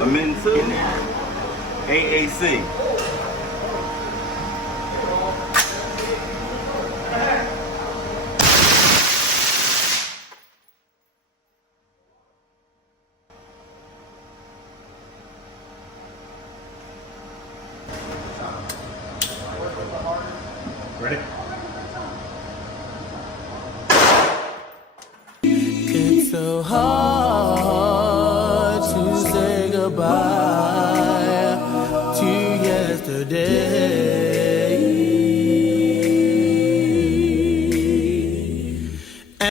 Amend to AAC. Ready? It's so hard to say goodbye.